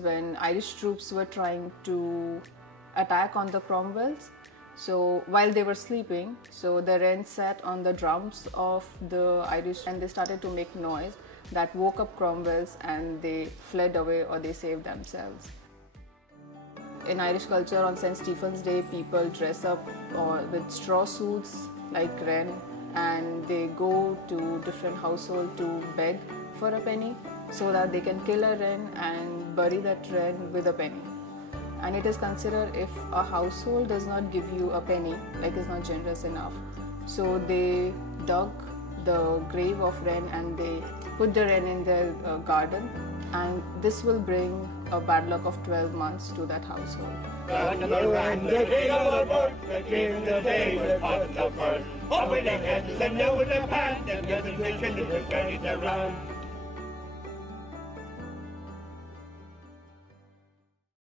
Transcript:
When Irish troops were trying to attack on the Cromwells, so while they were sleeping, so the wren sat on the drums of the Irish and they started to make noise that woke up Cromwells and they fled away or they saved themselves. In Irish culture, on St. Stephen's Day, people dress up with straw suits like wren, and they go to different households to beg for a penny so that they can kill a wren and bury that wren with a penny. And it is considered, if a household does not give you a penny, like is not generous enough, so they dug the grave of wren and they put the wren in their garden, and this will bring a bad luck of 12 months to that household. And the king of the boat, the king of the day was hot the first. Up with their heads and down with their pants, and the fish and the fish around.